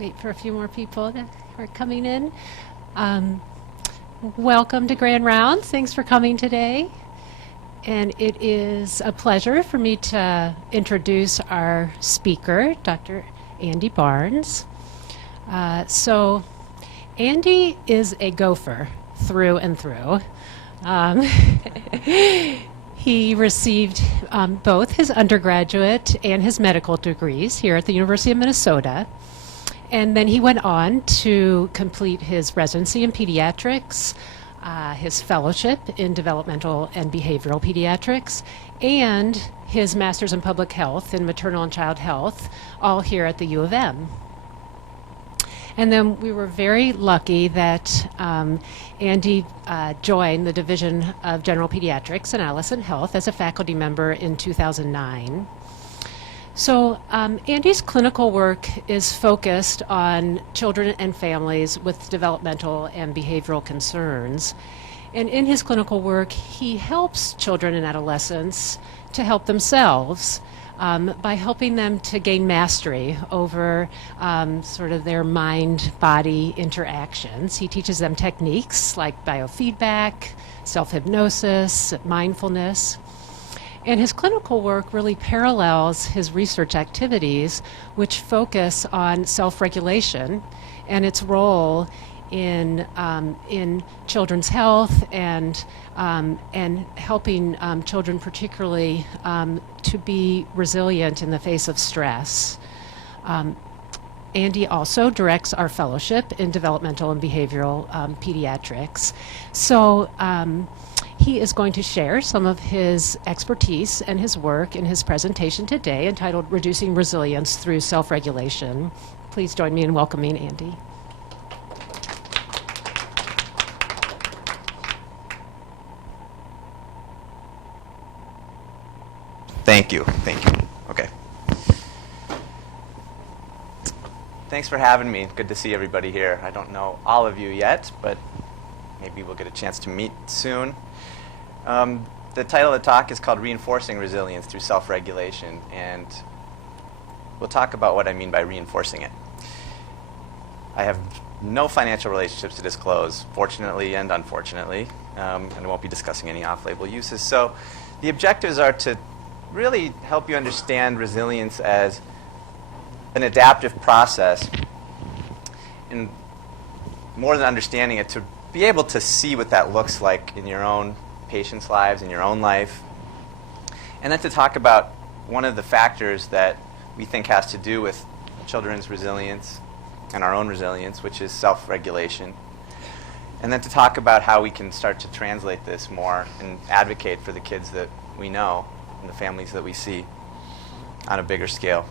wait for a few more people that are coming in. Welcome to Grand Rounds. Thanks for coming today. And it is a pleasure for me to introduce our speaker, Dr. Andy Barnes. So Andy is a gopher through and through. He received both his undergraduate and his medical degrees here at the University of Minnesota. And then he went on to complete his residency in pediatrics, his fellowship in developmental and behavioral pediatrics, and his master's in public health in maternal and child health, all here at the U of M. And then we were very lucky that Andy joined the Division of General Pediatrics and Adolescent Health as a faculty member in 2009. So Andy's clinical work is focused on children and families with developmental and behavioral concerns. And in his clinical work, he helps children and adolescents to help themselves by helping them to gain mastery over sort of their mind-body interactions. He teaches them techniques like biofeedback, self-hypnosis, mindfulness. And his clinical work really parallels his research activities, which focus on self-regulation and its role in children's health and helping children particularly to be resilient in the face of stress. Andy also directs our fellowship in developmental and behavioral pediatrics. So he is going to share some of his expertise and his work in his presentation today entitled Reducing Resilience Through Self-Regulation. Please join me in welcoming Andy. Thank you. Okay. Thanks for having me. Good to see everybody here. I don't know all of you yet, but maybe we'll get a chance to meet soon. The title of the talk is called Reinforcing Resilience Through Self-Regulation, and we'll talk about what I mean by reinforcing it. I have no financial relationships to disclose, fortunately and unfortunately, and I won't be discussing any off-label uses. So the objectives are to really help you understand resilience as an adaptive process, and more than understanding it, to be able to see what that looks like in your own patients' lives, in your own life, and then to talk about one of the factors that we think has to do with children's resilience and our own resilience, which is self-regulation, and then to talk about how we can start to translate this more and advocate for the kids that we know and the families that we see on a bigger scale.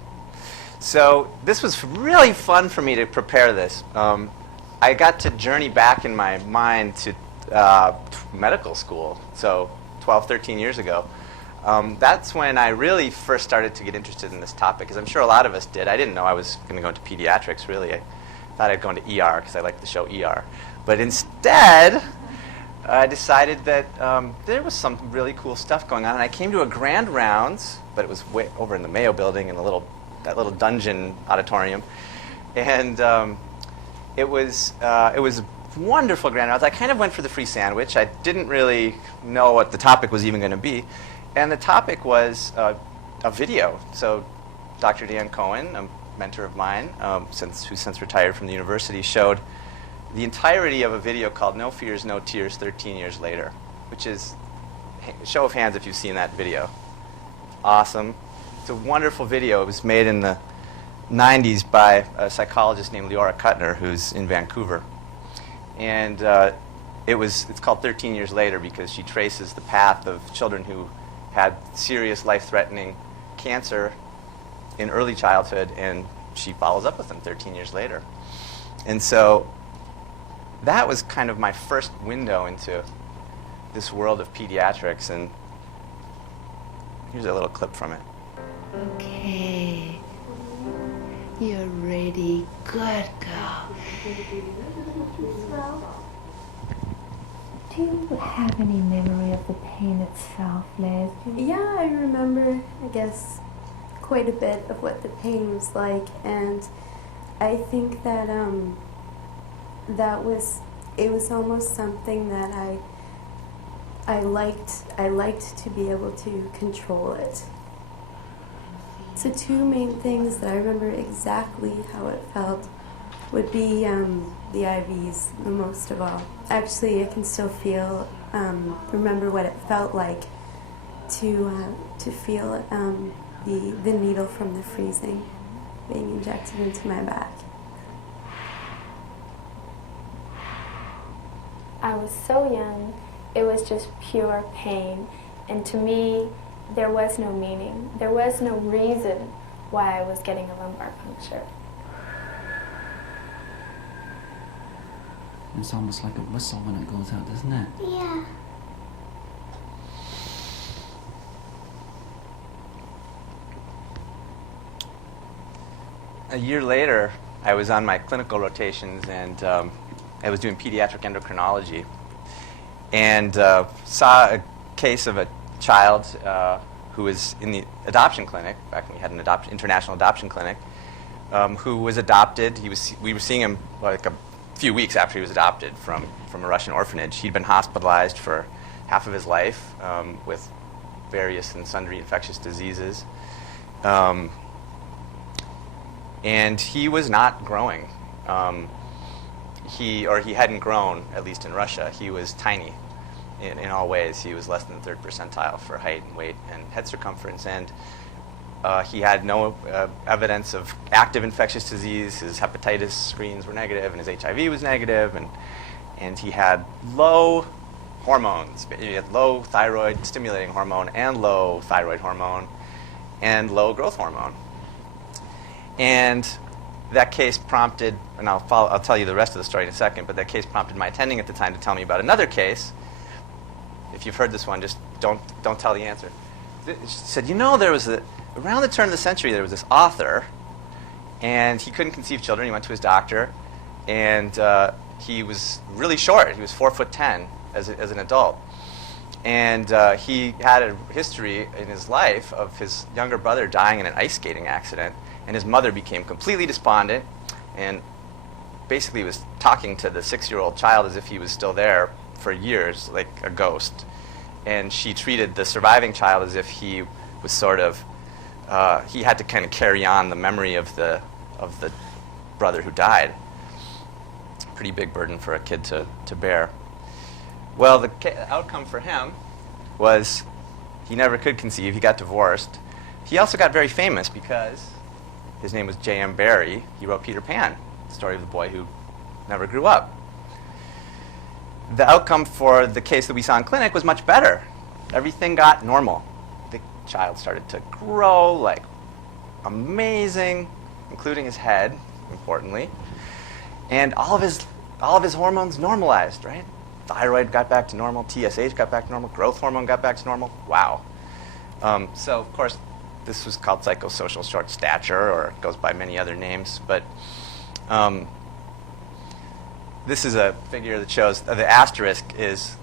So this was really fun for me to prepare this. I got to journey back in my mind to medical school, so 12, 13 years ago. That's when I really first started to get interested in this topic, because I'm sure a lot of us did. I didn't know I was going to go into pediatrics, really. I thought I'd go into ER, because I like the show ER. But instead, I decided that there was some really cool stuff going on, and I came to a grand rounds, but it was way over in the Mayo building in that little dungeon auditorium, and it was wonderful grand rounds. I kind of went for the free sandwich. I didn't really know what the topic was even going to be, and the topic was a video. So Dr. Dan Cohen, a mentor of mine, who's since retired from the university, showed the entirety of a video called No Fears, No Tears, 13 Years Later, which is, show of hands if you've seen that video. Awesome. It's a wonderful video. It was made in the 90s by a psychologist named Leora Kuttner, who's in Vancouver. And it's called 13 Years Later because she traces the path of children who had serious life-threatening cancer in early childhood, and she follows up with them 13 years later. And so that was kind of my first window into this world of pediatrics, and here's a little clip from it. Okay. You're ready. Good girl. Do you have any memory of the pain itself, Les? Yeah, I remember, I guess, quite a bit of what the pain was like, and I think that it was almost something that I liked to be able to control it. So two main things that I remember exactly how it felt would be the IVs, the most of all. Actually, I can still remember what it felt like to feel the needle from the freezing being injected into my back. I was so young, it was just pure pain. And to me, there was no meaning. There was no reason why I was getting a lumbar puncture. It's almost like a whistle when it goes out, doesn't it? Yeah. A year later, I was on my clinical rotations, and I was doing pediatric endocrinology, and saw a case of a child who was in the adoption clinic, back when we had an international adoption clinic, who was adopted. We were seeing him like a few weeks after he was adopted from a Russian orphanage. He'd been hospitalized for half of his life with various and sundry infectious diseases. And he was not growing. He hadn't grown, at least in Russia. He was tiny in all ways. He was less than the third percentile for height and weight and head circumference. And he had no evidence of active infectious disease. His hepatitis screens were negative, and his HIV was negative, and he had low hormones. He had low thyroid stimulating hormone and low thyroid hormone and low growth hormone. And that case prompted, and I'll tell you the rest of the story in a second, but that case prompted my attending at the time to tell me about another case. If you've heard this one, just don't tell the answer. She said, there was around the turn of the century, there was this author, and he couldn't conceive children. He went to his doctor, and he was really short. He was 4'10" as an adult. And he had a history in his life of his younger brother dying in an ice skating accident, and his mother became completely despondent and basically was talking to the 6-year-old child as if he was still there for years, like a ghost. And she treated the surviving child as if he was sort of, he had to kind of carry on the memory of the brother who died. Pretty big burden for a kid to bear. Well, the outcome for him was he never could conceive. He got divorced. He also got very famous because his name was J.M. Barrie. He wrote Peter Pan, the story of the boy who never grew up. The outcome for the case that we saw in clinic was much better. Everything got normal. The child started to grow like amazing, including his head, importantly. And all of his hormones normalized, right? Thyroid got back to normal, TSH got back to normal, growth hormone got back to normal. Wow. So, of course, this was called psychosocial short stature, or it goes by many other names. But this is a figure that shows the asterisk is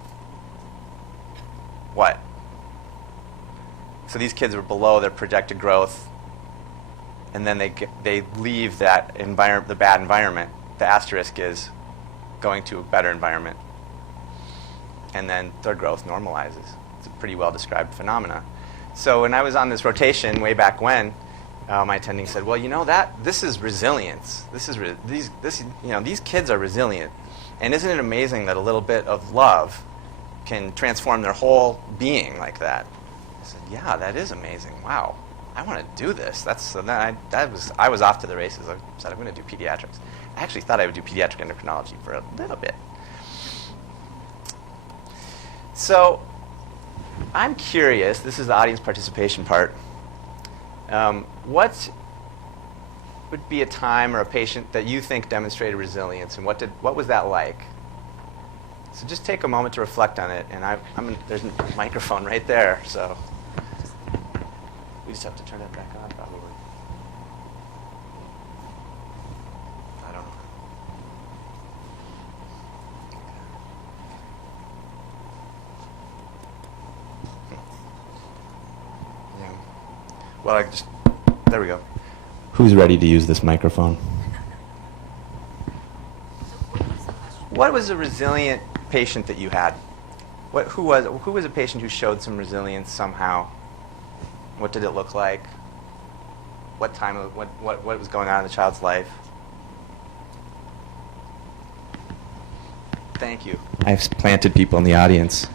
what? So these kids were below their projected growth, and then they leave that the bad environment. The asterisk is going to a better environment, and then their growth normalizes. It's a pretty well-described phenomena. So when I was on this rotation way back when, my attending said, "Well, this is resilience. These kids are resilient, and isn't it amazing that a little bit of love can transform their whole being like that?" I said, "Yeah, that is amazing. Wow, I want to do this." I was off to the races. I said, "I'm going to do pediatrics." I actually thought I would do pediatric endocrinology for a little bit. So I'm curious, this is the audience participation part, what would be a time or a patient that you think demonstrated resilience, and what was that like? So just take a moment to reflect on it, and there's a microphone right there, so we just have to turn it back on probably. I don't know. Well, there we go. Who's ready to use this microphone? what was a resilient patient that you had? Who was a patient who showed some resilience somehow? What did it look like? What was going on in the child's life? Thank you. I've planted people in the audience.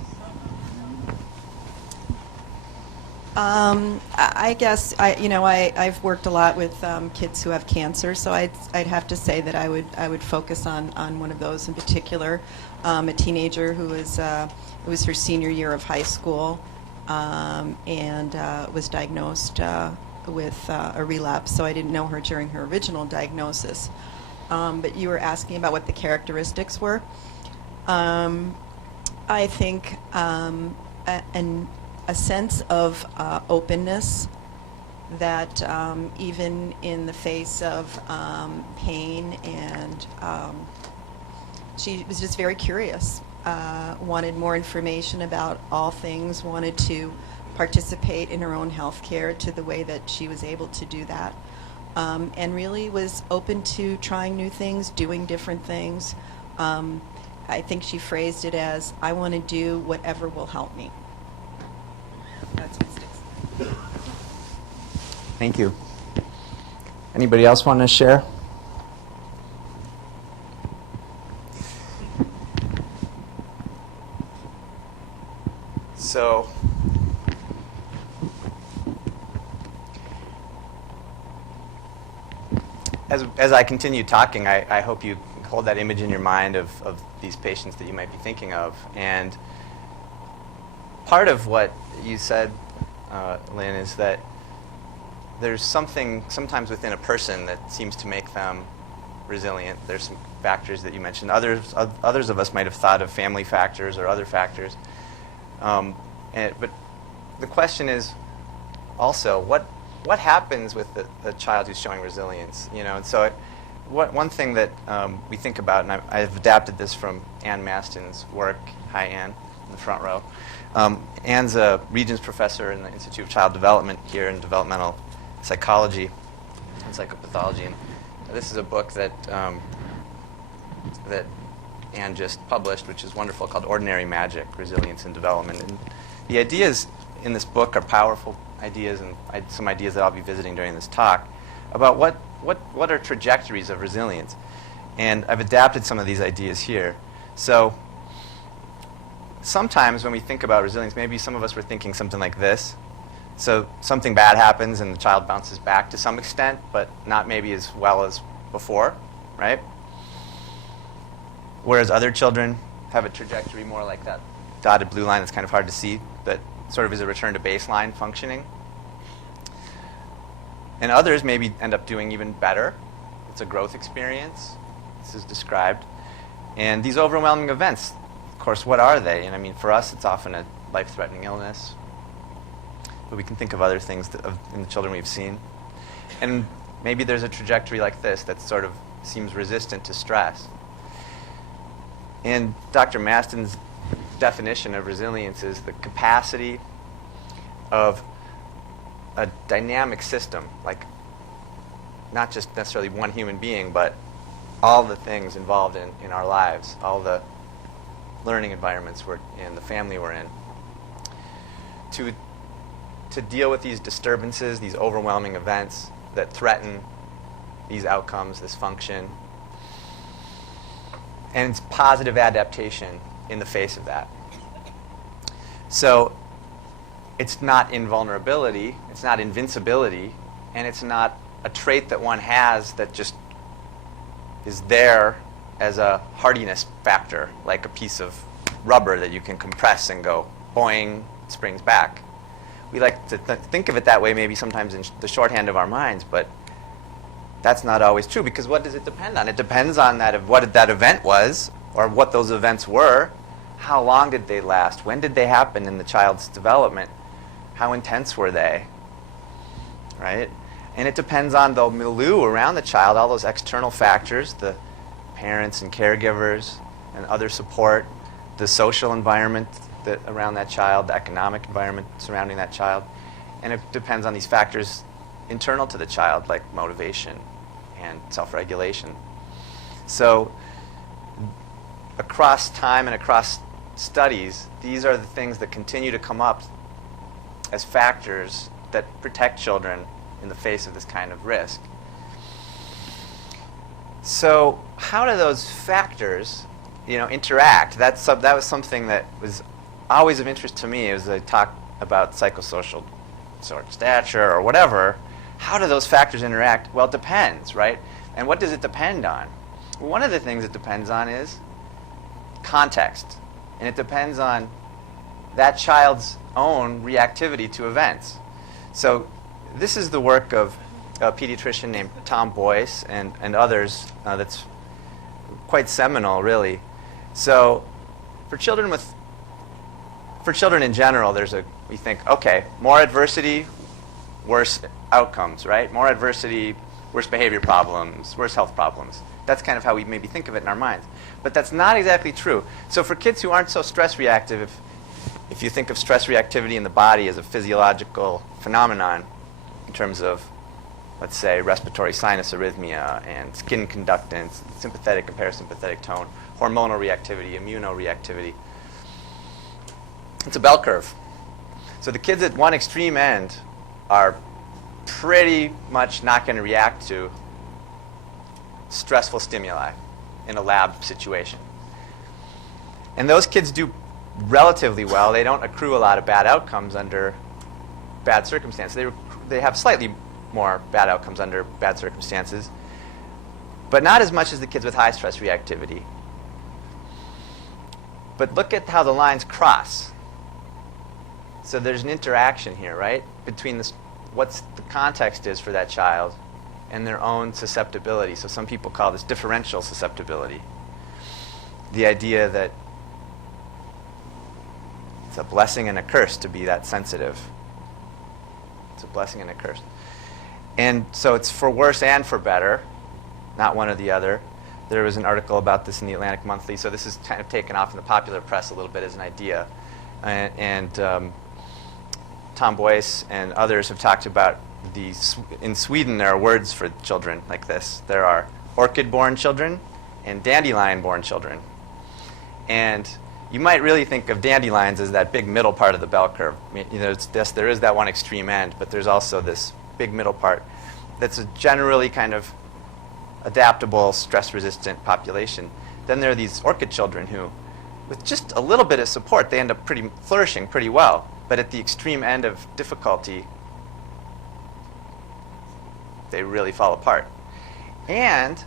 I guess I've worked a lot with kids who have cancer, so I'd have to say that I would focus on one of those in particular, a teenager who was it was her senior year of high school, and was diagnosed with a relapse. So I didn't know her during her original diagnosis. But you were asking about what the characteristics were. I think a sense of openness that even in the face of pain, and she was just very curious, wanted more information about all things, wanted to participate in her own health care to the way that she was able to do that, and really was open to trying new things, doing different things. I think she phrased it as, I want to do whatever will help me. That's what sticks. Thank you. Anybody else want to share? So, as I continue talking, I hope you hold that image in your mind of these patients that you might be thinking of. And part of what you said, Lynn, is that there's something sometimes within a person that seems to make them resilient. There's some factors that you mentioned. Others of us might have thought of family factors or other factors. But the question is also, what happens with the child who's showing resilience? And so one thing that we think about, and I've adapted this from Ann Maston's work. Hi, Ann, in the front row. Ann's a Regents professor in the Institute of Child Development here in developmental psychology and psychopathology. And this is a book that Ann just published, which is wonderful, called Ordinary Magic: Resilience in Development. And the ideas in this book are powerful ideas, and some ideas that I'll be visiting during this talk about what are trajectories of resilience. And I've adapted some of these ideas here. So sometimes when we think about resilience, maybe some of us were thinking something like this. So something bad happens and the child bounces back to some extent, but not maybe as well as before, right? Whereas other children have a trajectory more like that dotted blue line that's kind of hard to see, that sort of is a return to baseline functioning. And others maybe end up doing even better. It's a growth experience. This is described. And these overwhelming events, of course, what are they? And I mean, for us, it's often a life-threatening illness. But we can think of other things in the children we've seen. And maybe there's a trajectory like this that sort of seems resistant to stress. And Dr. Maston's definition of resilience is the capacity of a dynamic system, like not just necessarily one human being, but all the things involved in our lives, all the learning environments we're in, the family we're in, to deal with these disturbances, these overwhelming events that threaten these outcomes, this function, and it's positive adaptation in the face of that. So it's not invulnerability, it's not invincibility, and it's not a trait that one has that just is there as a hardiness factor, like a piece of rubber that you can compress and go boing, it springs back. We like to think of it that way maybe sometimes in the shorthand of our minds, but that's not always true, because what does it depend on? It depends on what that event was, or what those events were. How long did they last? When did they happen in the child's development? How intense were they? Right? And it depends on the milieu around the child, all those external factors, the parents and caregivers and other support, the social environment around that child, the economic environment surrounding that child. And it depends on these factors internal to the child, like motivation and self-regulation. So across time and across studies, these are the things that continue to come up as factors that protect children in the face of this kind of risk. So how do those factors, interact? That was something that was always of interest to me as I talk about psychosocial sort of stature or whatever. How do those factors interact? Well, it depends, right? And what does it depend on? Well, one of the things it depends on is context. And it depends on that child's own reactivity to events. So this is the work of a pediatrician named Tom Boyce and others that's quite seminal, really. So for children in general, we think, okay, more adversity, worse outcomes, right? More adversity, worse behavior problems, worse health problems. That's kind of how we maybe think of it in our minds. But that's not exactly true. So for kids who aren't so stress reactive, if you think of stress reactivity in the body as a physiological phenomenon in terms of, let's say, respiratory sinus arrhythmia and skin conductance, sympathetic and parasympathetic tone, hormonal reactivity, immunoreactivity, it's a bell curve. So the kids at one extreme end are pretty much not going to react to stressful stimuli in a lab situation. And those kids do relatively well. They don't accrue a lot of bad outcomes under bad circumstances. They have slightly more bad outcomes under bad circumstances, but not as much as the kids with high stress reactivity. But look at how the lines cross. So there's an interaction here, right, between what the context is for that child and their own susceptibility. So some people call this differential susceptibility. The idea that it's a blessing and a curse to be that sensitive. It's a blessing and a curse. And so it's for worse and for better, not one or the other. There was an article about this in the Atlantic Monthly, so this is kind of taken off in the popular press a little bit as an idea. And Tom Boyce and others have talked about in Sweden there are words for children like this. There are orchid-born children and dandelion-born children. And you might really think of dandelions as that big middle part of the bell curve. There is that one extreme end, but there's also this big middle part that's a generally kind of adaptable, stress-resistant population. Then there are these orchid children who, with just a little bit of support, they end up flourishing pretty well. But at the extreme end of difficulty, they really fall apart. And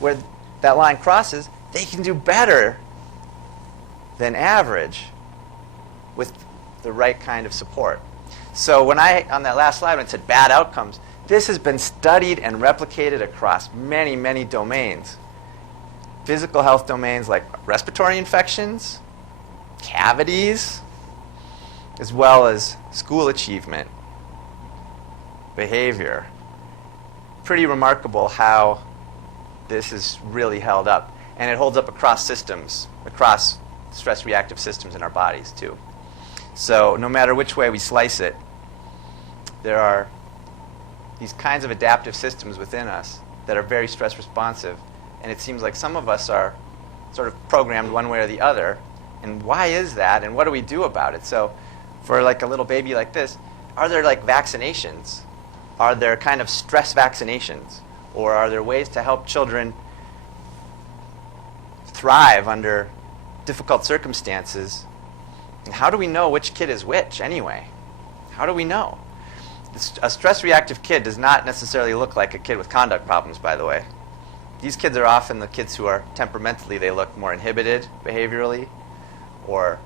where that line crosses, they can do better than average with the right kind of support. So on that last slide, when it said bad outcomes, this has been studied and replicated across many, many domains. Physical health domains like respiratory infections, cavities, as well as school achievement, behavior. Pretty remarkable how this is really held up. And it holds up across systems, across stress-reactive systems in our bodies, too. So no matter which way we slice it, there are these kinds of adaptive systems within us that are very stress-responsive. And it seems like some of us are sort of programmed one way or the other. And why is that? And what do we do about it? So for like a little baby like this, are there like vaccinations? Are there kind of stress vaccinations? Or are there ways to help children thrive under difficult circumstances? And how do we know which kid is which anyway? How do we know? A stress-reactive kid does not necessarily look like a kid with conduct problems, by the way. These kids are often the kids who are temperamentally, they look more inhibited behaviorally, or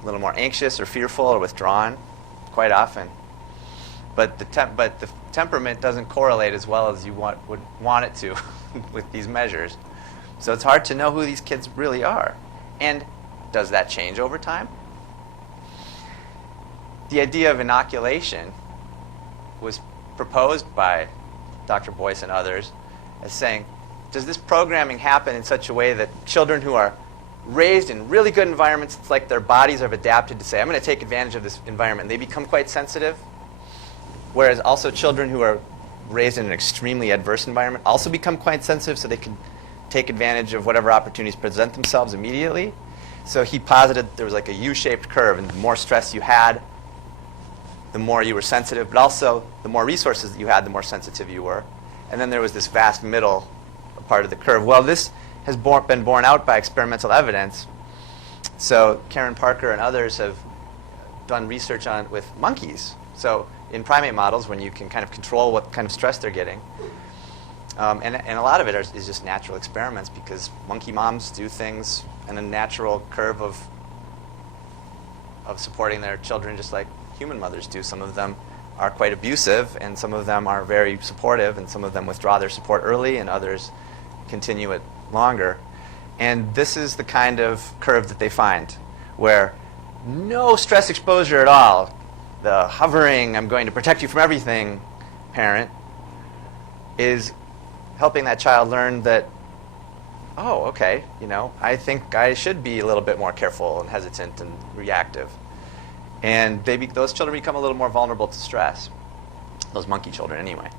a little more anxious or fearful or withdrawn, quite often. But the temperament doesn't correlate as well as you would want it to with these measures. So it's hard to know who these kids really are. And does that change over time? The idea of inoculation was proposed by Dr. Boyce and others as saying, does this programming happen in such a way that children who are raised in really good environments, it's like their bodies have adapted to say, I'm going to take advantage of this environment, and they become quite sensitive? Whereas also children who are raised in an extremely adverse environment also become quite sensitive, so they can take advantage of whatever opportunities present themselves immediately. So he posited there was like a U-shaped curve, and the more stress you had, the more you were sensitive, but also the more resources that you had, the more sensitive you were. And then there was this vast middle part of the curve. Well, this has been borne out by experimental evidence. So Karen Parker and others have done research on with monkeys. So in primate models, when you can kind of control what kind of stress they're getting, and a lot of it is just natural experiments, because monkey moms do things in a natural curve of supporting their children just like human mothers do. Some of them are quite abusive, and some of them are very supportive, and some of them withdraw their support early, and others continue it longer. And this is the kind of curve that they find, where no stress exposure at all, the hovering, I'm going to protect you from everything parent, is helping that child learn that, oh, okay, I think I should be a little bit more careful and hesitant and reactive. And those children become a little more vulnerable to stress, those monkey children anyway.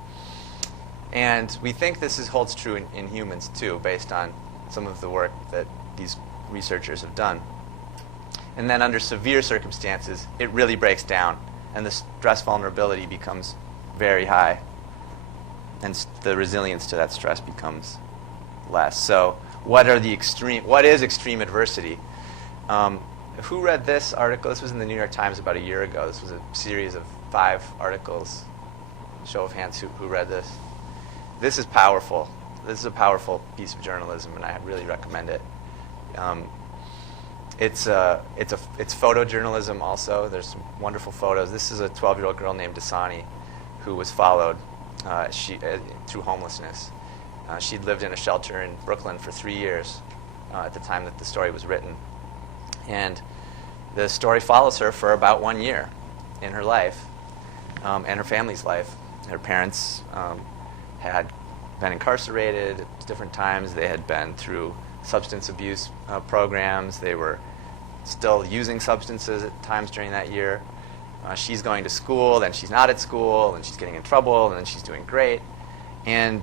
And we think this holds true in humans too, based on some of the work that these researchers have done. And then under severe circumstances, it really breaks down, and the stress vulnerability becomes very high, and the resilience to that stress becomes less. So what is extreme adversity? Who read this article? This was in the New York Times about a year ago. This was a series of 5 articles. Show of hands who read this. This is powerful. This is a powerful piece of journalism, and I really recommend it. It's photojournalism also. There's some wonderful photos. This is a 12-year-old girl named Dasani who was followed through homelessness. She'd lived in a shelter in Brooklyn for 3 years at the time that the story was written. And the story follows her for about 1 year in her life and her family's life. Her parents had been incarcerated at different times. They had been through substance abuse programs. They were still using substances at times during that year. She's going to school, then she's not at school, and she's getting in trouble, and then she's doing great. And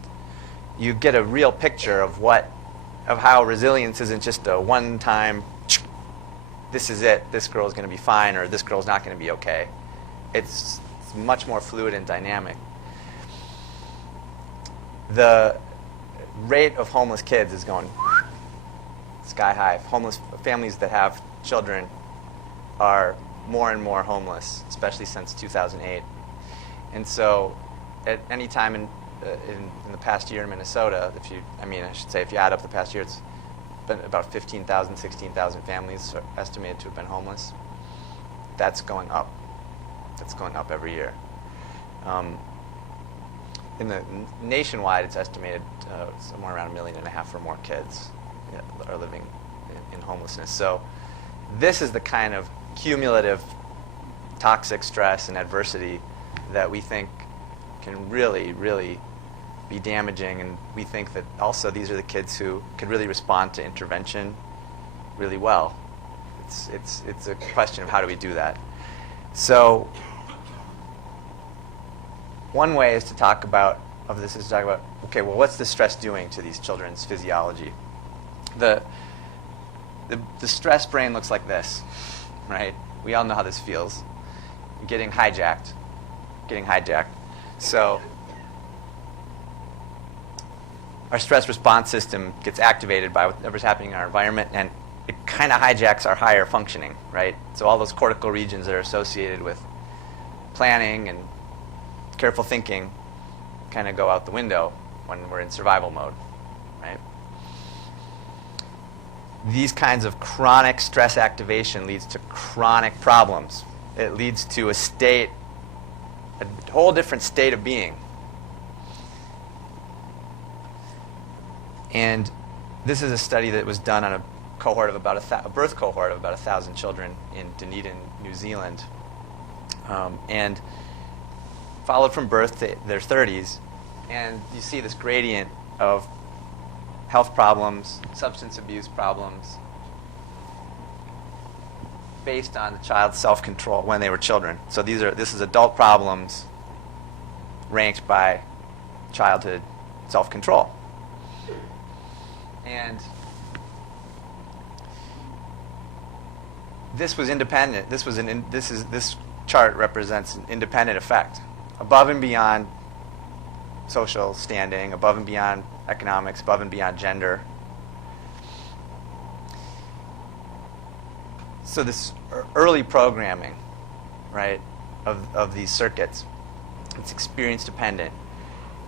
you get a real picture of how resilience isn't just a one-time, this is it, this girl's going to be fine, or this girl's not going to be okay. It's much more fluid and dynamic. The rate of homeless kids is going sky high. Homeless families that have children are more and more homeless, especially since 2008. And so at any time in the past year in Minnesota, if you add up the past year, it's been about 15,000, 16,000 families are estimated to have been homeless. That's going up. That's going up every year. Nationwide, it's estimated somewhere around 1.5 million or more kids are living in homelessness. So this is the kind of cumulative toxic stress and adversity that we think can really, really be damaging. And we think that also these are the kids who could really respond to intervention really well. It's a question of how do we do that. So one way is to talk about, okay, well, what's the stress doing to these children's physiology? The stress brain looks like this, right? We all know how this feels. You're getting hijacked. So our stress response system gets activated by whatever's happening in our environment, and it kind of hijacks our higher functioning, right? So all those cortical regions that are associated with planning and careful thinking kind of go out the window when we're in survival mode, right? These kinds of chronic stress activation leads to chronic problems. It leads to a whole different state of being. And this is a study that was done on a cohort of about a birth cohort of about 1,000 children in Dunedin, New Zealand, and followed from birth to their 30s. And you see this gradient of health problems, substance abuse problems, based on the child's self-control when they were children. So this is adult problems ranked by childhood self-control. And this was independent. This chart represents an independent effect, above and beyond social standing, above and beyond economics, above and beyond gender. So this early programming, right, of these circuits, it's experience dependent,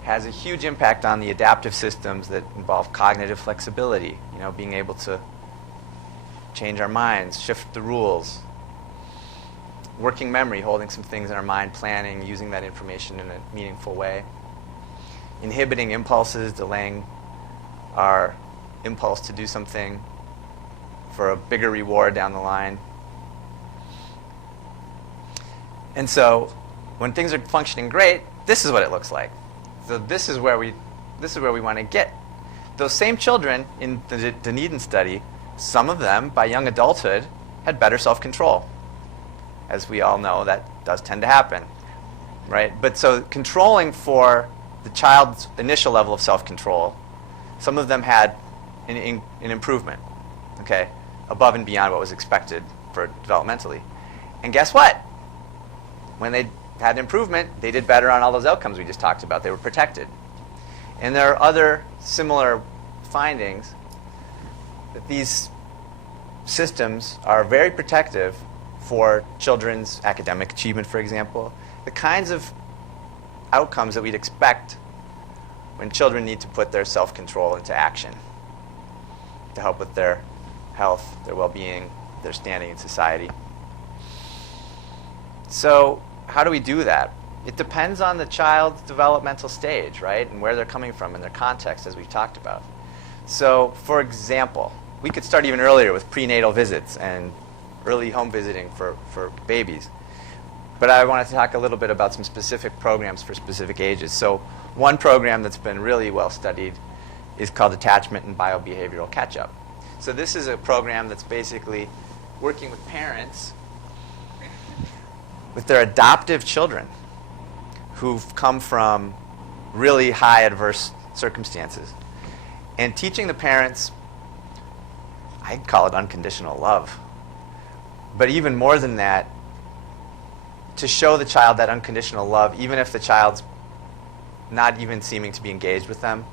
has a huge impact on the adaptive systems that involve cognitive flexibility, being able to change our minds, shift the rules, working memory, holding some things in our mind, planning, using that information in a meaningful way, inhibiting impulses, delaying our impulse to do something for a bigger reward down the line. And so when things are functioning great, this is what it looks like. So this is where we want to get. Those same children in the Dunedin study, some of them by young adulthood had better self-control. As we all know, that does tend to happen, right? But so controlling for the child's initial level of self-control, some of them had an improvement, okay, above and beyond what was expected for developmentally. And guess what? When they had improvement, they did better on all those outcomes we just talked about. They were protected. And there are other similar findings that these systems are very protective for children's academic achievement, for example, the kinds of outcomes that we'd expect when children need to put their self-control into action to help with their health, their well-being, their standing in society. So how do we do that? It depends on the child's developmental stage, right, and where they're coming from and their context, as we've talked about. So, for example, we could start even earlier with prenatal visits and early home visiting for babies. But I wanted to talk a little bit about some specific programs for specific ages. So one program that's been really well studied is called Attachment and Biobehavioral Catch-Up. So this is a program that's basically working with parents with their adoptive children who've come from really high adverse circumstances and teaching the parents, I'd call it unconditional love, but even more than that, to show the child that unconditional love, even if the child's not even seeming to be engaged with them.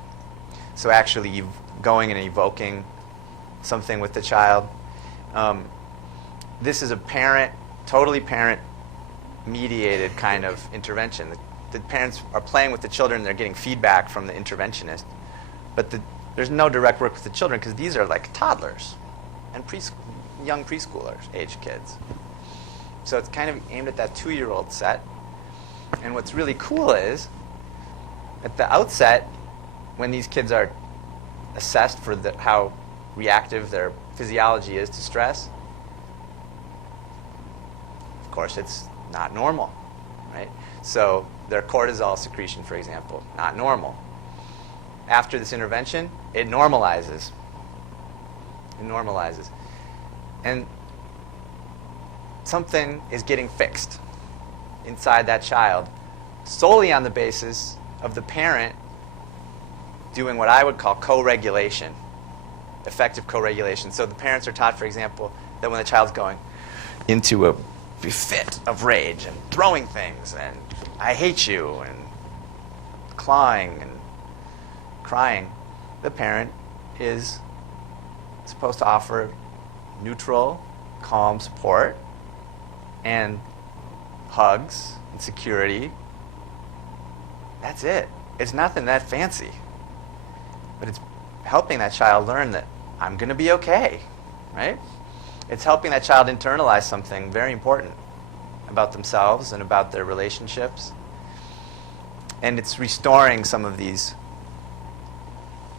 So actually going and evoking something with the child. This is a totally parent-mediated kind of intervention. The parents are playing with the children, they're getting feedback from the interventionist, but there's no direct work with the children because these are like toddlers and young preschoolers age kids. So it's kind of aimed at that 2-year-old set. And what's really cool is, at the outset, when these kids are assessed for how reactive their physiology is to stress, of course, it's not normal, right? So their cortisol secretion, for example, not normal. After this intervention, it normalizes. It normalizes. And something is getting fixed inside that child solely on the basis of the parent doing what I would call co-regulation, effective co-regulation. So the parents are taught, for example, that when the child's going into a fit of rage and throwing things and I hate you and clawing and crying, the parent is supposed to offer neutral, calm support and hugs and security. That's it. It's nothing that fancy. But it's helping that child learn that I'm going to be okay, right? It's helping that child internalize something very important about themselves and about their relationships. And it's restoring some of these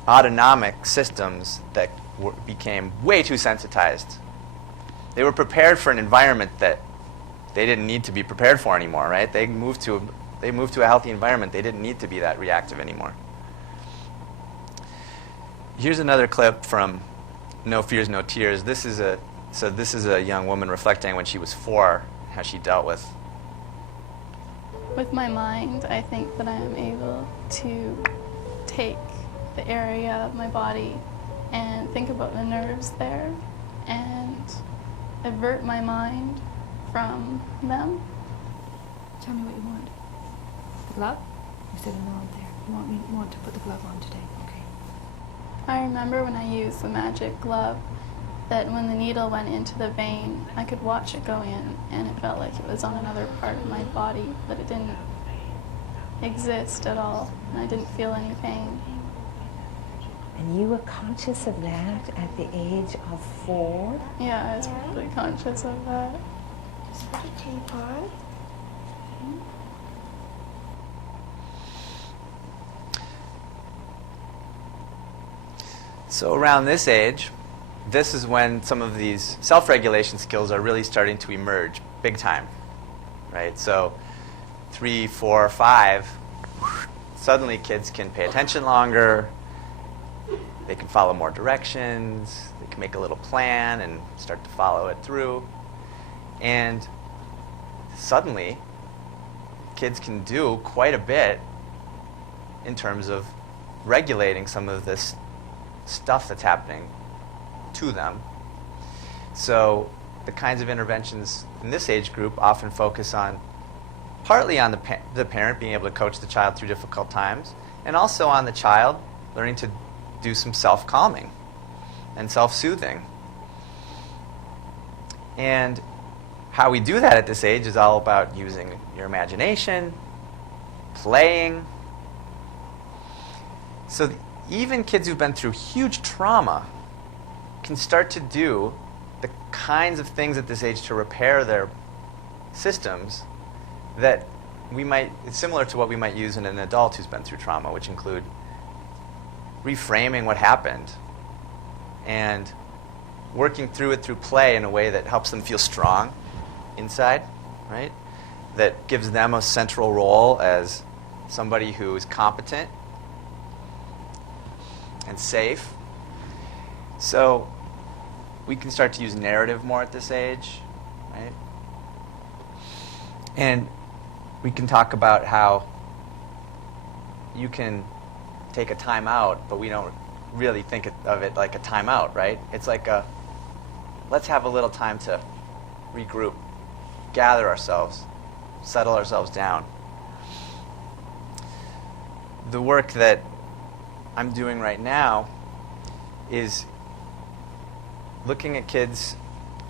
autonomic systems that became way too sensitized. They were prepared for an environment that they didn't need to be prepared for anymore, right? They moved to a healthy environment. They didn't need to be that reactive anymore. Here's another clip from No Fears, No Tears. This is a young woman reflecting when she was 4, how she dealt with. With my mind, I think that I am able to take the area of my body and think about the nerves there and avert my mind from them. Tell me what you want. The glove? You said a nod there. You want to put the glove on today. Okay. I remember when I used the magic glove that when the needle went into the vein, I could watch it go in, and it felt like it was on another part of my body, but it didn't exist at all, and I didn't feel any pain. And you were conscious of that at the age of 4? Yeah, I was really conscious of that. Just put a tape on. So around this age, this is when some of these self-regulation skills are really starting to emerge big time, right? So 3, 4, 5, suddenly kids can pay attention longer, they can follow more directions, they can make a little plan and start to follow it through. And suddenly, kids can do quite a bit in terms of regulating some of this stuff that's happening to them. So the kinds of interventions in this age group often focus on partly on the parent being able to coach the child through difficult times, and also on the child learning to do some self-calming and self-soothing. And how we do that at this age is all about using your imagination, playing. So even kids who've been through huge trauma can start to do the kinds of things at this age to repair their systems that it's similar to what we might use in an adult who's been through trauma, which include reframing what happened and working through it through play in a way that helps them feel strong inside, right? That gives them a central role as somebody who is competent and safe. So we can start to use narrative more at this age, right? And we can talk about how you can take a time out, but we don't really think of it like a time out, right? It's like let's have a little time to regroup, gather ourselves, settle ourselves down. The work that I'm doing right now is looking at kids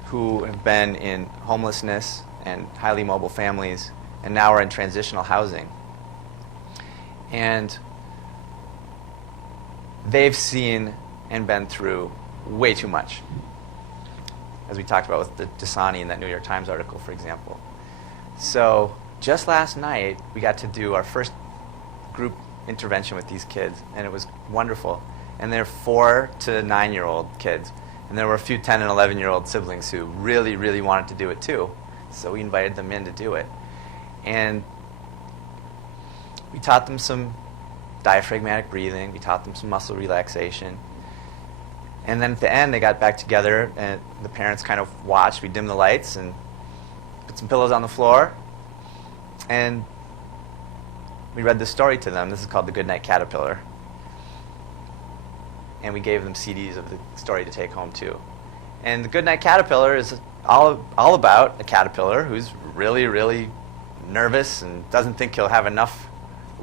who have been in homelessness and highly mobile families and now are in transitional housing. And they've seen and been through way too much, as we talked about with the Dasani in that New York Times article, for example. So just last night, we got to do our first group intervention with these kids, and it was wonderful. And they're 4 to 9-year-old kids. And there were a few 10 and 11-year-old siblings who really, really wanted to do it too. So we invited them in to do it. And we taught them some diaphragmatic breathing. We taught them some muscle relaxation. And then at the end, they got back together, and the parents kind of watched. We dimmed the lights and put some pillows on the floor. And we read this story to them. This is called The Goodnight Caterpillar. And we gave them CDs of the story to take home too. And The Goodnight Caterpillar is all about a caterpillar who's really, really nervous and doesn't think he'll have enough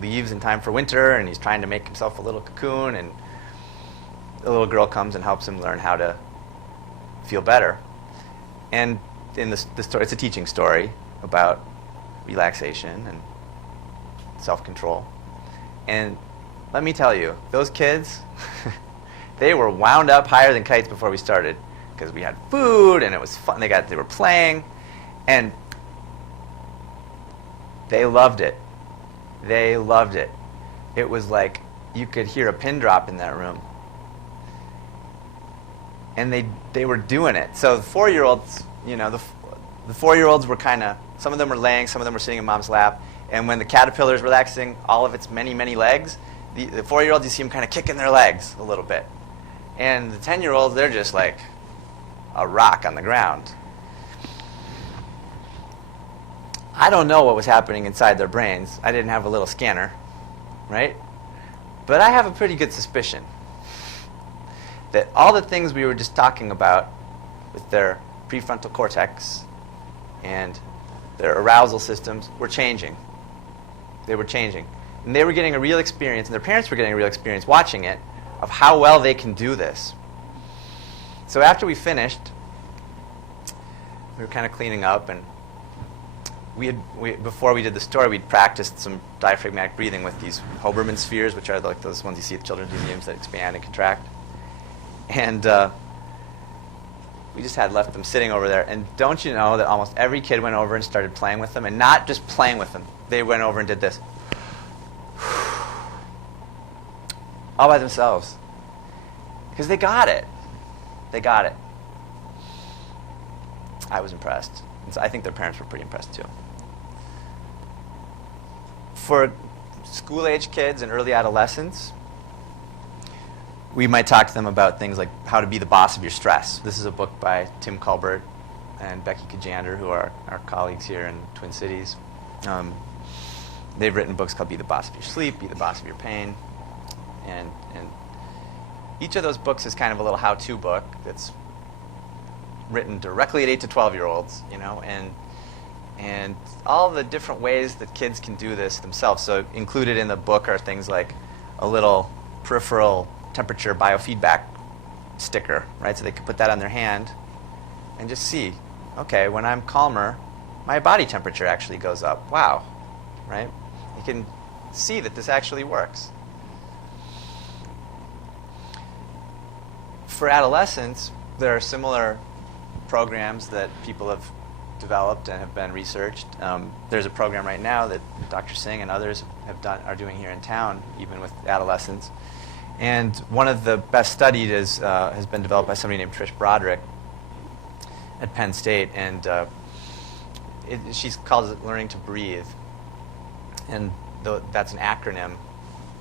leaves in time for winter, and he's trying to make himself a little cocoon, and the little girl comes and helps him learn how to feel better. And in the story, it's a teaching story about relaxation and self-control. And let me tell you, those kids, they were wound up higher than kites before we started, because we had food and it was fun. They were playing, and they loved it. They loved it. It was like you could hear a pin drop in that room. And they were doing it. So the 4-year-olds, the 4-year-olds were kind of, some of them were laying, some of them were sitting in mom's lap. And when the caterpillar is relaxing all of its many, many legs, the 4-year-olds, you see them kind of kicking their legs a little bit. And the 10-year-olds, they're just like a rock on the ground. I don't know what was happening inside their brains. I didn't have a little scanner, right? But I have a pretty good suspicion that all the things we were just talking about with their prefrontal cortex and their arousal systems were changing. They were changing. And they were getting a real experience, and their parents were getting a real experience watching it, of how well they can do this. So after we finished, we were kind of cleaning up, and before we did the story, we'd practiced some diaphragmatic breathing with these Hoberman spheres, which are like those ones you see at children's museums that expand and contract. And we just had left them sitting over there. And don't you know that almost every kid went over and started playing with them, and not just playing with them. They went over and did this. All by themselves. Because they got it. They got it. I was impressed. And so I think their parents were pretty impressed too. For school-age kids and early adolescents, we might talk to them about things like how to be the boss of your stress. This is a book by Tim Colbert and Becky Kajander, who are our colleagues here in Twin Cities. They've written books called Be the Boss of Your Sleep, Be the Boss of Your Pain. And each of those books is kind of a little how-to book that's written directly at 8 to 12-year-olds, you know, and all the different ways that kids can do this themselves. So included in the book are things like a little peripheral temperature biofeedback sticker, right? So they can put that on their hand and just see, okay, when I'm calmer, my body temperature actually goes up. Wow, right? You can see that this actually works. For adolescents, there are similar programs that people have developed and have been researched. There's a program right now that Dr. Singh and others are doing here in town, even with adolescents. And one of the best studied has been developed by somebody named Trish Broderick at Penn State, and she calls it Learning to Breathe. And that's an acronym.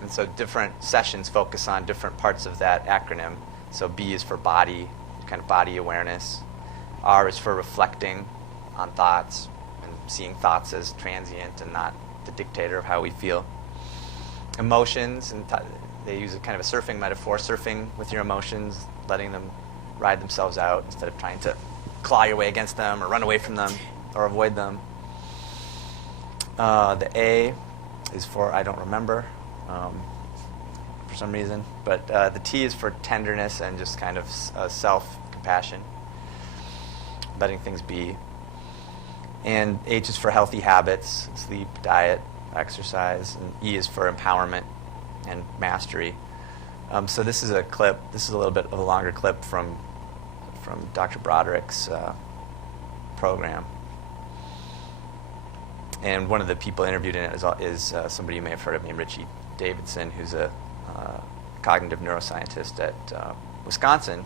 And so different sessions focus on different parts of that acronym. So B is for body, kind of body awareness. R is for reflecting on thoughts and seeing thoughts as transient and not the dictator of how we feel. Emotions, and they use a kind of a surfing metaphor, surfing with your emotions, letting them ride themselves out instead of trying to claw your way against them or run away from them or avoid them. The A is for I don't remember. For some reason, but the T is for tenderness and just kind of self-compassion, letting things be. And H is for healthy habits, sleep, diet, exercise, and E is for empowerment and mastery. So this is a clip. This is a little bit of a longer clip from Dr. Broderick's program. And one of the people interviewed in it is somebody you may have heard of named Richie Davidson, who's a cognitive neuroscientist at Wisconsin,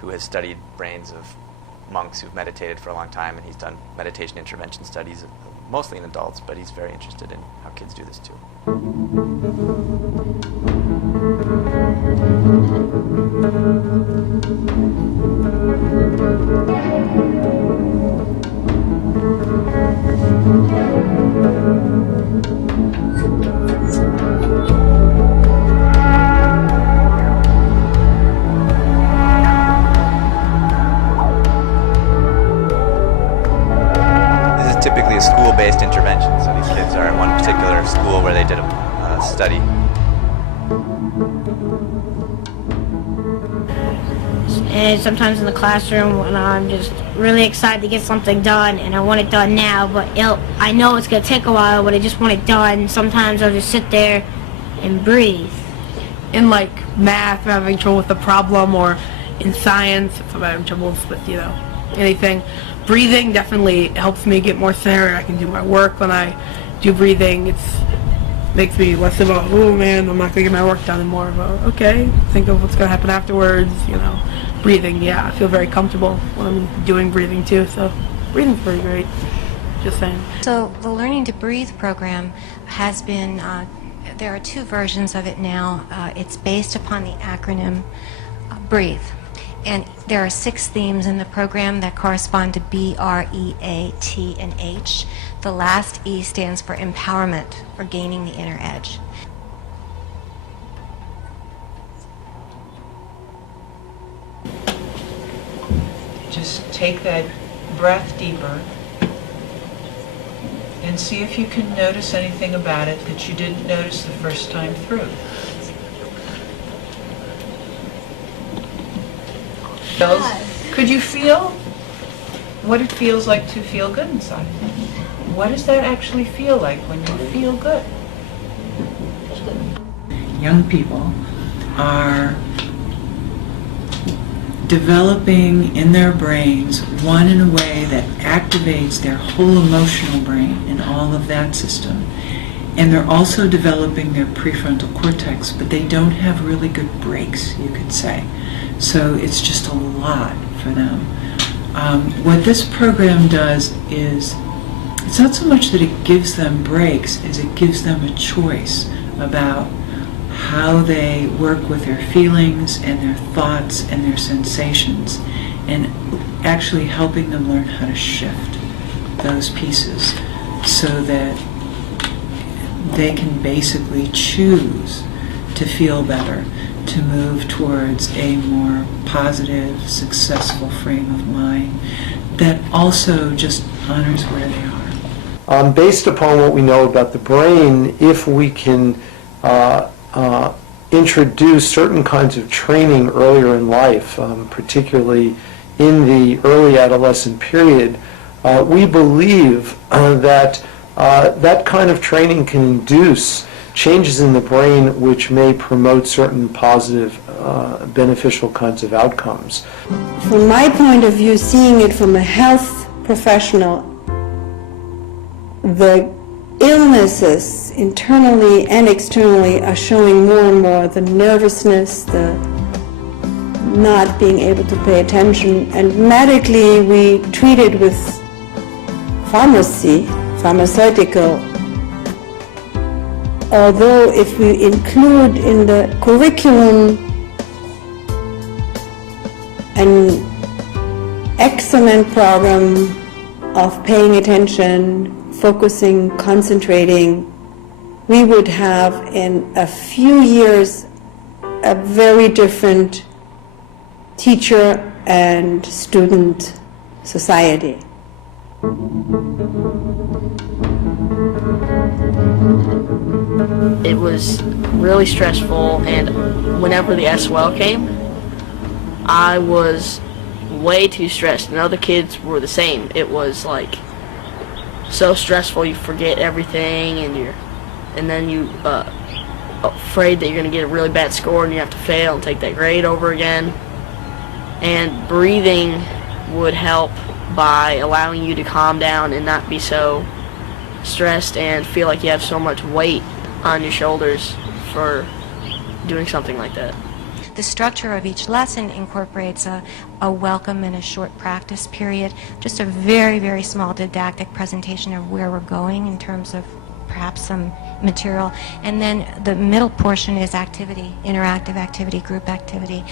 who has studied brains of monks who've meditated for a long time, and he's done meditation intervention studies, mostly in adults, but he's very interested in how kids do this too. Typically a school-based intervention, so these kids are in one particular school where they did a study. And sometimes in the classroom when I'm just really excited to get something done and I want it done now, but I know it's going to take a while, but I just want it done. Sometimes I'll just sit there and breathe. In like math, if I'm having trouble with the problem, or in science, if I'm having trouble with, you know, anything, breathing definitely helps me get more centered. I can do my work when I do breathing. It makes me less of a, oh man, I'm not going to get my work done, and more of a, okay, think of what's going to happen afterwards, you know. Breathing, yeah, I feel very comfortable when I'm doing breathing too, so breathing's pretty great, just saying. So the Learning to Breathe program has been, there are two versions of it now. It's based upon the acronym BREATHE. And there are 6 themes in the program that correspond to B, R, E, A, T, and H. The last E stands for empowerment, for gaining the inner edge. just take that breath deeper and see if you can notice anything about it that you didn't notice the first time through. Could you feel what it feels like to feel good inside? What does that actually feel like when you feel good? Young people are developing in their brains, one in a way that activates their whole emotional brain and all of that system. And they're also developing their prefrontal cortex, but they don't have really good breaks, you could say. So it's just a lot for them. What this program does is, it's not so much that it gives them breaks as it gives them a choice about how they work with their feelings and their thoughts and their sensations, and actually helping them learn how to shift those pieces so that they can basically choose to feel better, to move towards a more positive, successful frame of mind that also just honors where they are. Based upon what we know about the brain, if we can introduce certain kinds of training earlier in life, particularly in the early adolescent period, we believe that that kind of training can induce changes in the brain which may promote certain positive, beneficial kinds of outcomes. From my point of view, seeing it from a health professional, the illnesses internally and externally are showing more and more the nervousness, the not being able to pay attention, and medically we treat it with pharmaceutical. Although if we include in the curriculum an excellent program of paying attention, focusing, concentrating, we would have in a few years a very different teacher and student society. It was really stressful, and whenever the SOL came, I was way too stressed, and other kids were the same. It was like so stressful, you forget everything, and then you afraid that you're going to get a really bad score and you have to fail and take that grade over again. And breathing would help by allowing you to calm down and not be so stressed and feel like you have so much weight on your shoulders for doing something like that. The structure of each lesson incorporates a welcome and a short practice period, just a very, very small didactic presentation of where we're going in terms of perhaps some material, and then the middle portion is activity, interactive activity, group activity,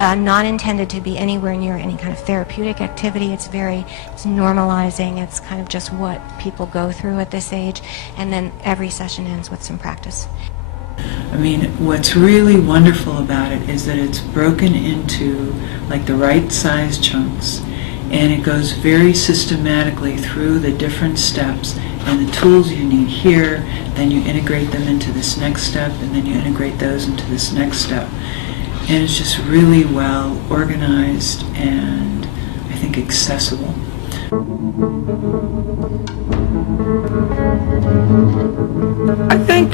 not intended to be anywhere near any kind of therapeutic activity. It's normalizing, it's kind of just what people go through at this age, and then every session ends with some practice. I mean, what's really wonderful about it is that it's broken into like the right size chunks, and it goes very systematically through the different steps and the tools you need here, then you integrate them into this next step, and then you integrate those into this next step. And it's just really well organized and I think accessible. I think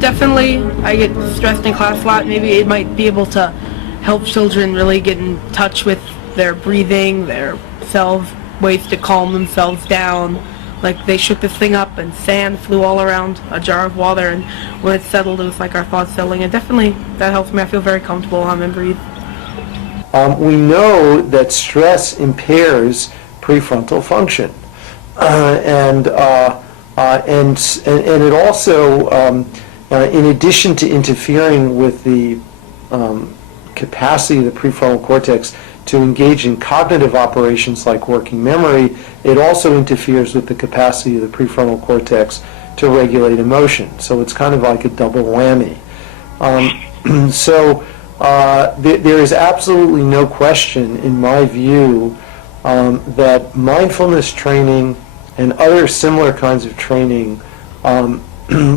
definitely I get stressed in class a lot. Maybe it might be able to help children really get in touch with their breathing, their selves, ways to calm themselves down. Like they shook this thing up and sand flew all around a jar of water, and when it settled it was like our thoughts settling, and definitely that helps me. I feel very comfortable and breathe. We know that stress impairs prefrontal function, and it also, in addition to interfering with the capacity of the prefrontal cortex to engage in cognitive operations like working memory, it also interferes with the capacity of the prefrontal cortex to regulate emotion. So it's kind of like a double whammy. There is absolutely no question, in my view, that mindfulness training and other similar kinds of training,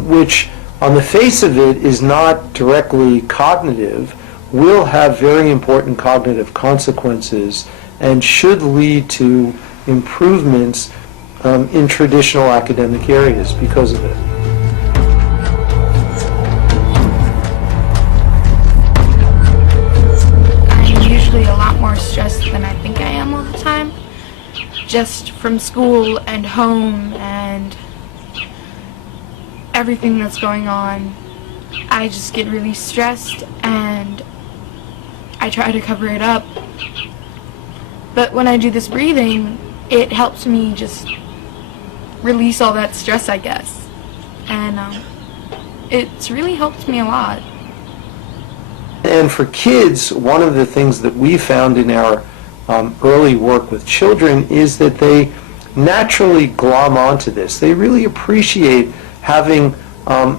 which on the face of it is not directly cognitive, will have very important cognitive consequences and should lead to improvements in traditional academic areas because of it. I'm usually a lot more stressed than I think I am all the time, just from school and home and everything that's going on. I just get really stressed and I try to cover it up. But when I do this breathing, it helps me just release all that stress, I guess. And it's really helped me a lot. And for kids, one of the things that we found in our early work with children is that they naturally glom onto this. They really appreciate having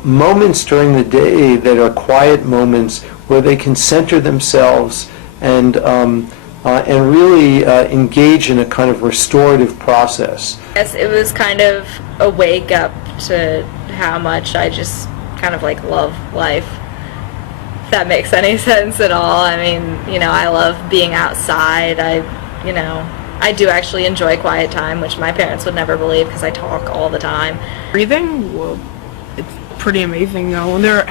moments during the day that are quiet moments where they can center themselves and really engage in a kind of restorative process. Yes, it was kind of a wake up to how much I just kind of like love life. If that makes any sense at all. I mean, you know, I love being outside. I do actually enjoy quiet time, which my parents would never believe because I talk all the time. Breathing, well, it's pretty amazing. I wonder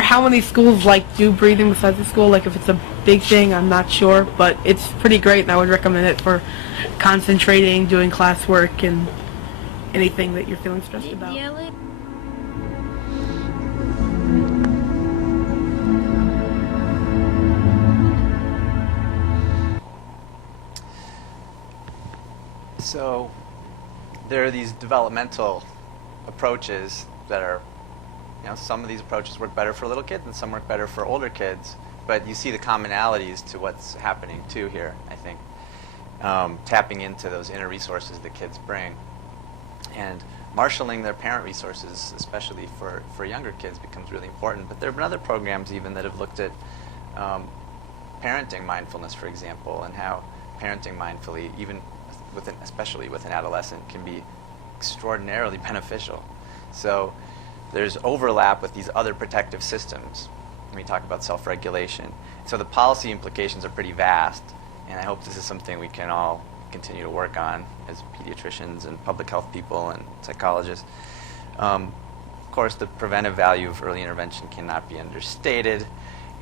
how many schools do breathing besides the school. Like if it's a big thing, I'm not sure, but it's pretty great, and I would recommend it for concentrating, doing classwork, and anything that you're feeling stressed about. So there are these developmental approaches that are, some of these approaches work better for little kids and some work better for older kids, but you see the commonalities to what's happening too here, I think. Tapping into those inner resources that kids bring and marshaling their parent resources, especially for younger kids, becomes really important. But there have been other programs even that have looked at parenting mindfulness, for example, and how parenting mindfully, even especially with an adolescent, can be extraordinarily beneficial. So there's overlap with these other protective systems when we talk about self-regulation. So the policy implications are pretty vast, and I hope this is something we can all continue to work on as pediatricians and public health people and psychologists. Of course, the preventive value of early intervention cannot be understated,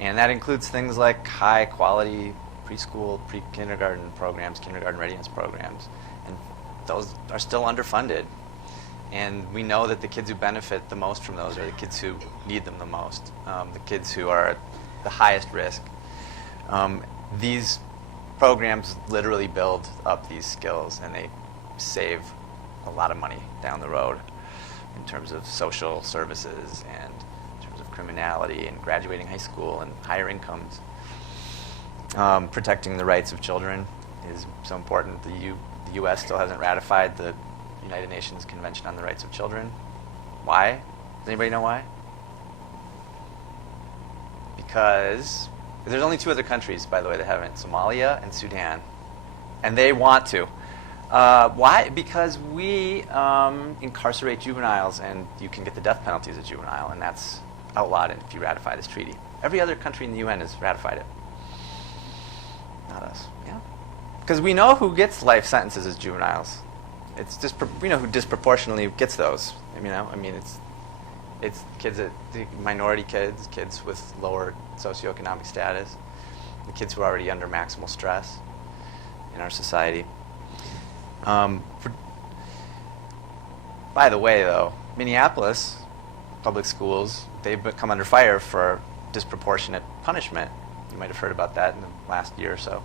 and that includes things like high-quality preschool, pre-kindergarten programs, kindergarten readiness programs, and those are still underfunded. And we know that the kids who benefit the most from those are the kids who need them the most, the kids who are at the highest risk. These programs literally build up these skills, and they save a lot of money down the road in terms of social services and in terms of criminality and graduating high school and higher incomes. Protecting the rights of children is so important. The U.S. still hasn't ratified the United Nations Convention on the Rights of Children. Why? Does anybody know why? Because there's only two other countries, by the way, that haven't: Somalia and Sudan, and they want to. Why? Because we incarcerate juveniles, and you can get the death penalty as a juvenile, and that's outlawed if you ratify this treaty. Every other country in the UN has ratified it. Not us. Yeah. Because we know who gets life sentences as juveniles. It's just we know who disproportionately gets those. It's kids minority kids, kids with lower socioeconomic status, the kids who are already under maximal stress in our society. By the way, though, Minneapolis public schools, they've come under fire for disproportionate punishment. You might have heard about that in the last year or so.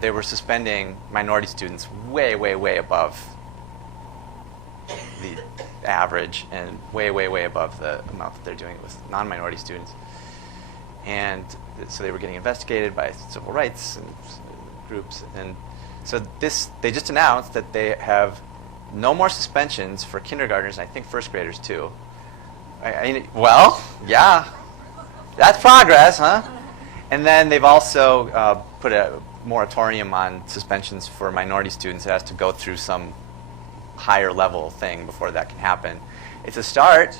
They were suspending minority students way, way, way above the average and way, way, way above the amount that they're doing with non-minority students. And so they were getting investigated by civil rights and groups. And so they just announced that they have no more suspensions for kindergartners, and I think first graders too. Well, yeah, that's progress, huh? And then they've also put moratorium on suspensions for minority students. It has to go through some higher level thing before that can happen. It's a start,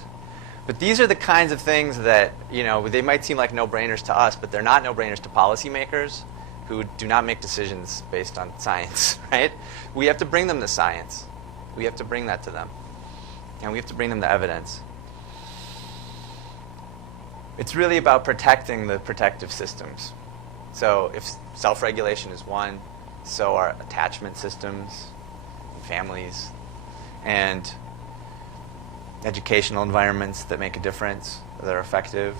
but these are the kinds of things that, you know, they might seem like no-brainers to us, but they're not no-brainers to policymakers who do not make decisions based on science, right? We have to bring them the science. We have to bring that to them. And we have to bring them the evidence. It's really about protecting the protective systems. So if self-regulation is one, so are attachment systems, and families, and educational environments that make a difference, that are effective,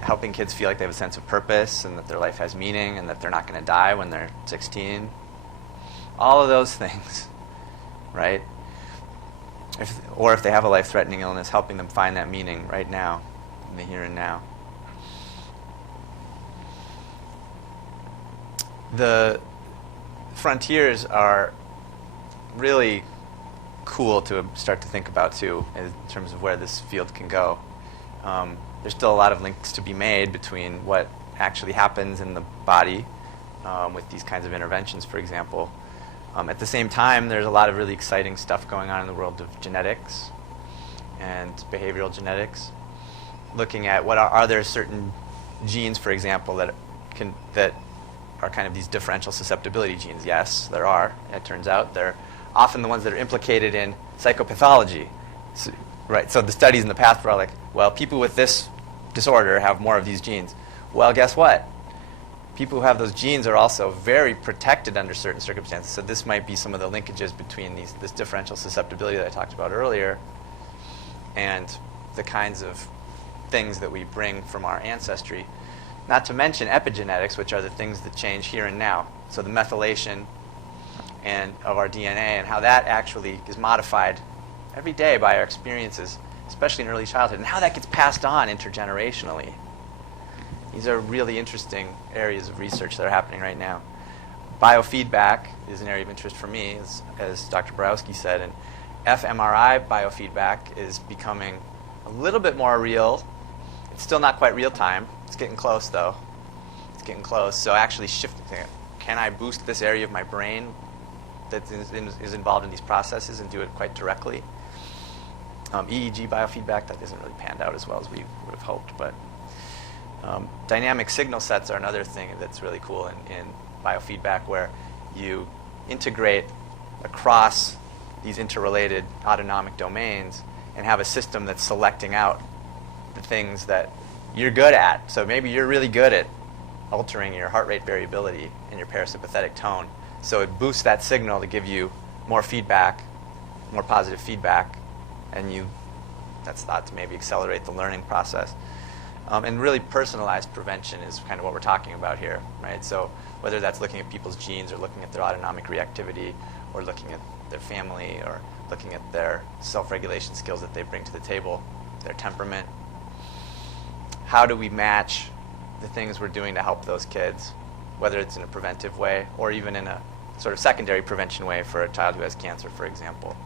helping kids feel like they have a sense of purpose and that their life has meaning and that they're not going to die when they're 16. All of those things, right? Or if they have a life-threatening illness, helping them find that meaning right now, in the here and now. The frontiers are really cool to start to think about, too, in terms of where this field can go. There's still a lot of links to be made between what actually happens in the body with these kinds of interventions, for example. At the same time, there's a lot of really exciting stuff going on in the world of genetics and behavioral genetics, looking at what are there certain genes, for example, that are kind of these differential susceptibility genes. Yes, there are. It turns out they're often the ones that are implicated in psychopathology. So, right. So the studies in the past were all like, well, people with this disorder have more of these genes. Well, guess what? People who have those genes are also very protected under certain circumstances. So this might be some of the linkages between this differential susceptibility that I talked about earlier and the kinds of things that we bring from our ancestry. Not to mention epigenetics, which are the things that change here and now. So the methylation of our DNA and how that actually is modified every day by our experiences, especially in early childhood, and how that gets passed on intergenerationally. These are really interesting areas of research that are happening right now. Biofeedback is an area of interest for me, as Dr. Borowski said, and fMRI biofeedback is becoming a little bit more real. It's still not quite real time. It's getting close, though. It's getting close. So actually shifting, can I boost this area of my brain that is involved in these processes and do it quite directly? EEG biofeedback, that isn't really panned out as well as we would have hoped, but dynamic signal sets are another thing that's really cool in biofeedback, where you integrate across these interrelated autonomic domains and have a system that's selecting out the things that you're good at. So maybe you're really good at altering your heart rate variability and your parasympathetic tone. So it boosts that signal to give you more feedback, more positive feedback, and that's thought to maybe accelerate the learning process. And really personalized prevention is kind of what we're talking about here, right? So whether that's looking at people's genes or looking at their autonomic reactivity or looking at their family or looking at their self-regulation skills that they bring to the table, their temperament. How do we match the things we're doing to help those kids, whether it's in a preventive way or even in a sort of secondary prevention way for a child who has cancer, for example?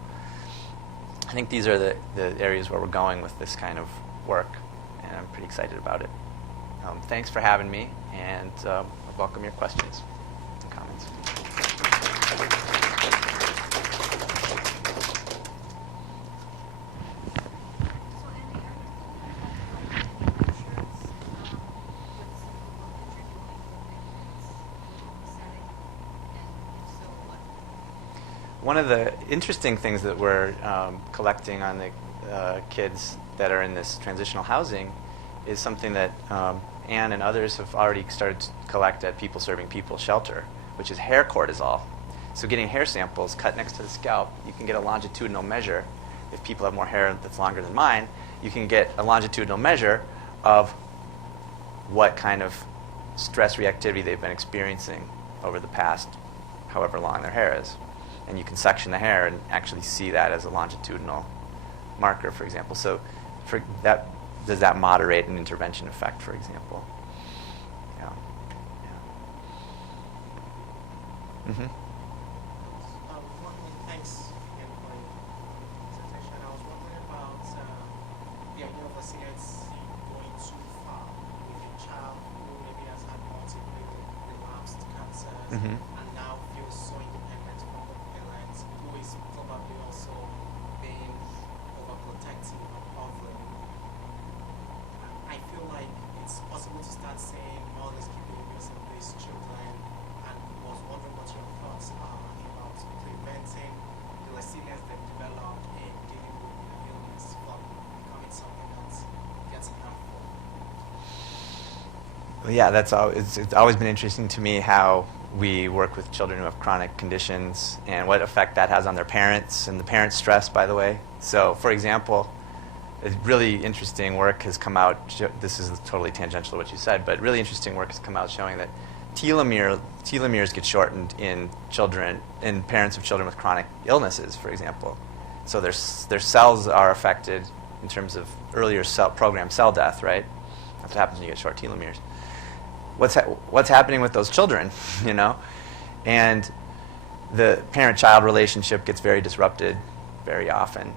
I think these are the areas where we're going with this kind of work, and I'm pretty excited about it. Thanks for having me, and I welcome your questions and comments. One of the interesting things that we're collecting on the kids that are in this transitional housing is something that Anne and others have already started to collect at People Serving People shelter, which is hair cortisol. So getting hair samples cut next to the scalp, you can get a longitudinal measure. If people have more hair that's longer than mine, you can get a longitudinal measure of what kind of stress reactivity they've been experiencing over the past however long their hair is. And you can section the hair and actually see that as a longitudinal marker, for example. So for that, does that moderate an intervention effect, for example? Yeah. Mm-hmm. Thanks again for your presentation. I was wondering about the idea of a CIC going too far with a child who maybe has had multiple relapsed Mhm. and now feels so independent from the parents, who is probably also being overprotective or covering. I feel like it's possible to start saying all these key behaviors in these children, and was wondering what your thoughts are about preventing the resilience they've developed in dealing with their illness from becoming something that gets harmful. Well, yeah, it's always been interesting to me how we work with children who have chronic conditions and what effect that has on their parents and the parents' stress, by the way. So, for example, a really interesting work has come out, this is totally tangential to what you said, but really interesting work has come out showing that telomeres get shortened in children, in parents of children with chronic illnesses, for example. So their cells are affected in terms of earlier programmed cell death, right? That's what happens when you get short telomeres. What's happening with those children, you know? And the parent-child relationship gets very disrupted very often.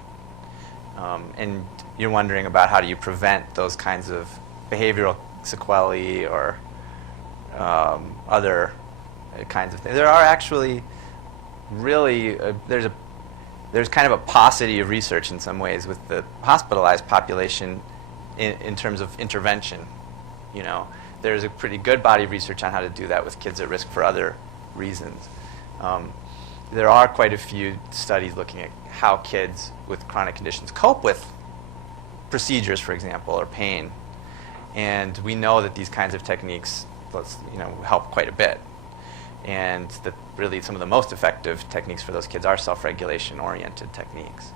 And you're wondering about how do you prevent those kinds of behavioral sequelae or other kinds of things. There are actually really, there's kind of a paucity of research in some ways with the hospitalized population in terms of intervention, you know. There's a pretty good body of research on how to do that with kids at risk for other reasons. There are quite a few studies looking at how kids with chronic conditions cope with procedures, for example, or pain. And we know that these kinds of techniques, help quite a bit. And that really some of the most effective techniques for those kids are self-regulation-oriented techniques.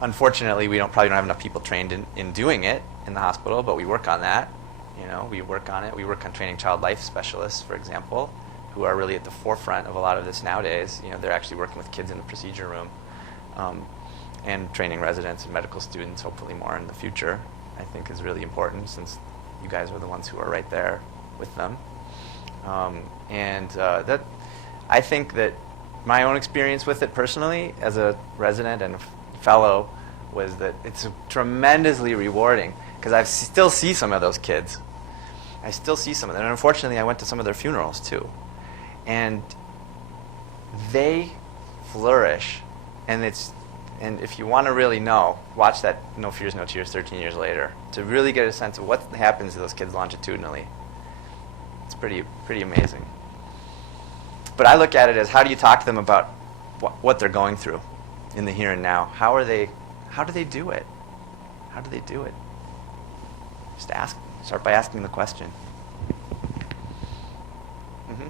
Unfortunately, we probably don't have enough people trained in doing it in the hospital, but we work on that. We work on it. We work on training child life specialists, for example, who are really at the forefront of a lot of this nowadays. They're actually working with kids in the procedure room, and training residents and medical students, hopefully more in the future, I think is really important, since you guys are the ones who are right there with them. That I think that my own experience with it personally as a resident and a fellow was that it's tremendously rewarding, because I still see some of those kids. I still see some of them. And unfortunately, I went to some of their funerals too. And they flourish. And if you want to really know, watch that No Fears, No Tears 13 years later to really get a sense of what happens to those kids longitudinally. It's pretty amazing. But I look at it as, how do you talk to them about what they're going through in the here and now? How do they do it? How do they do it? Just start by asking the question. Mm-hmm.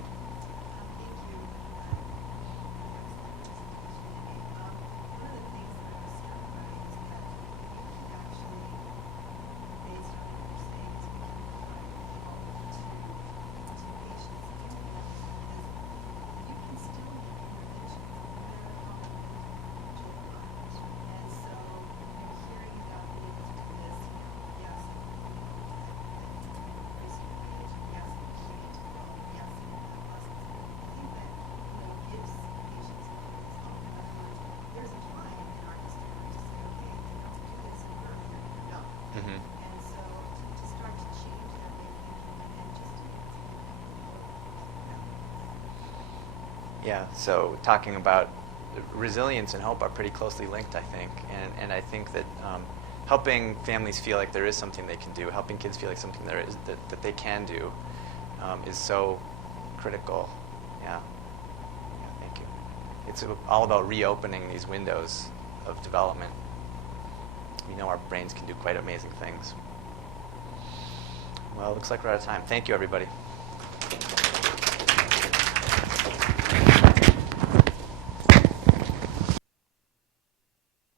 Yeah, so talking about resilience and hope are pretty closely linked, I think. And I think that helping families feel like there is something they can do, helping kids feel like something there is that they can do is so critical. Yeah, thank you. It's all about reopening these windows of development. We know our brains can do quite amazing things. Well, it looks like we're out of time. Thank you, everybody.